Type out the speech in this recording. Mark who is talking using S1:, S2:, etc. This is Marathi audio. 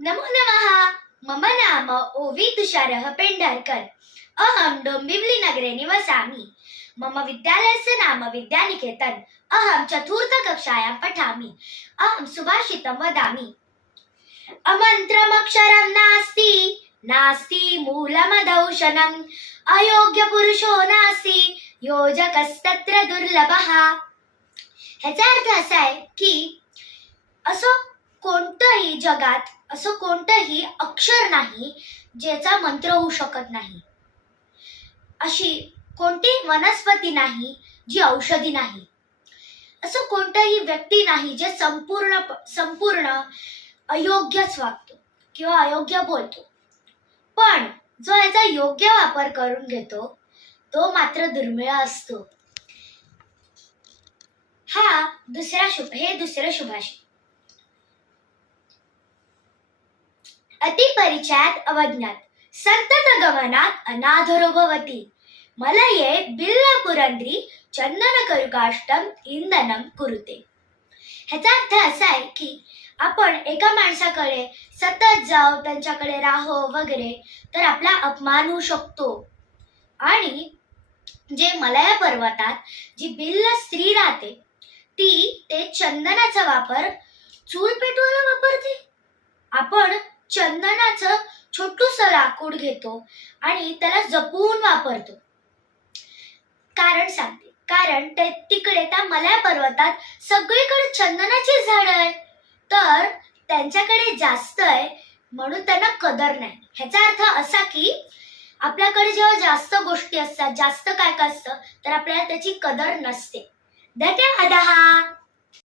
S1: नमो नमः। मम नाम ओवि तुषारः पेण्डार्कर् अहं डोंबिवली नगरे निवसामि। मम विद्यालयस्य नाम विद्यानिकेतन्। अहं चतुर्थकक्षायां पठामि। अहं सुभाषितं वदामि। अमन्त्रमक्षरं नास्ति। नास्ति मूलमदौषणम्। अयोग्यपुरुषो नास्ति। योजकस्तत्र दुर्लभः। ह्याचा अर्थ असा आहे की असं कोणतंही जगात असं कोणतंही अक्षर नाही ज्याचा मंत्र होऊ शकत नाही. अशी कोणती वनस्पती नाही जी औषधी नाही. असं कोणतंही व्यक्ती नाही जे संपूर्ण संपूर्ण अयोग्यच वागतो किंवा अयोग्य बोलतो. पण जो याचा योग्य वापर करून घेतो तो मात्र दुर्मिळ असतो. हा दुसरा शुभ हे दुसरं शुभाषित अतिपरिचयात अवज्ञात. संत गमनात अनाधरोभवती मलये बिल्ल पुरंद्री चंदन करुकाष्टम इंधनम कुरुते. ह्याचा अर्थ असा आहे की आपण एका माणसाकडे सतत जाऊ त्यांच्याकडे राहो वगैरे तर आपला अपमान होऊ शकतो. आणि जे मलया पर्वतात जी बिल्ल स्त्री राहते ती ते चंदनाचा वापर चूल पेटवायला वापरते. आपण चंदनाचं छोटूस लाकूड घेतो आणि त्याला जपून वापरतो. कारण सांगते कारण ते तिकडे त्या मलया पर्वतात सगळीकडे चंदनाची झाड आहे तर त्यांच्याकडे जास्त आहे म्हणून त्यांना कदर नाही. ह्याचा अर्थ असा की आपल्याकडे जेव्हा जास्त गोष्टी असतात जास्त काय काय असतं तर आपल्याला त्याची कदर नसते. धन्यवाद.